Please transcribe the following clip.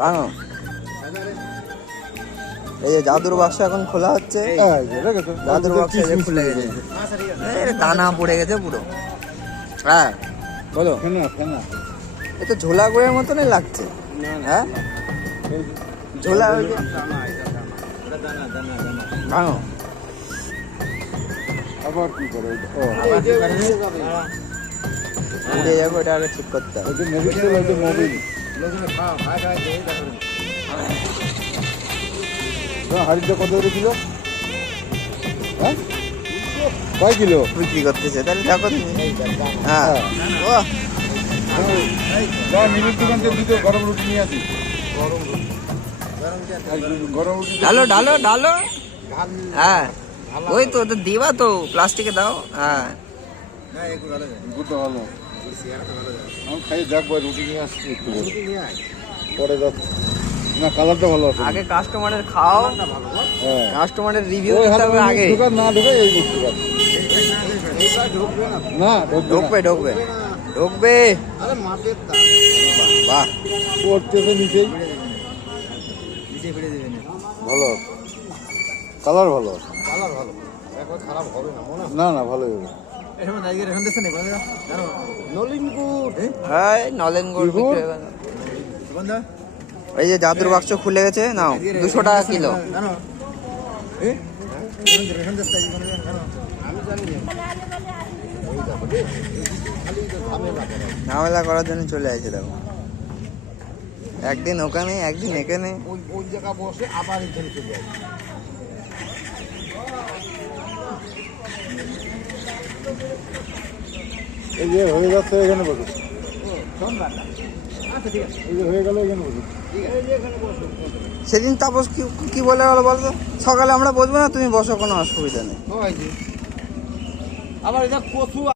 ভাঙো। এই যে জাদুর বাক্স এখন খোলা হচ্ছে। জাদুর বাক্স খুলে গেছে, দানা পড়ে গেছে পুরো। হ্যাঁ বলো, এ তো ঝোলা গোড়ের মতনই লাগছে। হ্যাঁ ঝোলা ভাঙো। আবার কি করে উড়ে যাবো, এটা আগে ঠিক করতে হবে। মোবিল হাড়িটা কত করে ছিল? হ্যাঁ কয় কিলো বিক্রি করতেছে? তাহলে দেখো তুমি। হ্যাঁ ও মিনিট দোকান থেকে দুটো গরম রুটি নিয়ে আসি। গরম রুটি ঢালো ঢালো ঢালো। হ্যাঁ ওই তো ওদের দিবা তো, প্লাস্টিকে দাও। হ্যাঁ গুড়টা ভালো, আমি খাই দেখবো। রুটি নিয়ে আসছি একটু পরে যাচ্ছি। না কালারটা ভালো আছে। আগে কাস্টমারের খাও, হ্যাঁ কাস্টমারের রিভিউ ওই দিতে হবে আগে। দোকান না ঢুকে এই দোকান না ঢুকবে ঢুকবে ঢুকবে। বাহ করতেছে নিচেই ভালো, কালার ভালো, না না ভালো হবে। হ্যাঁ নলেন গুড় বিক্রি হয়ে গেল। এই যে জাদুর বাক্স খুলে গেছে, নাও 200 টাকা কিলো। ঝামেলা করার জন্য চলে আসছে দেখো, একদিন ওখানে একদিন এখানে। ওই জায়গা বসে আবার এখানে চলে যায়। এই যে হয়ে যাচ্ছে এখানে বসে, এই যে হয়ে গেল এখানে বসে। সেদিন তাপস কি বলে গেলো বলতো, সকালে আমরা বসবো না, তুমি বসো, কোনো অসুবিধা নেই। আবার এটা কচু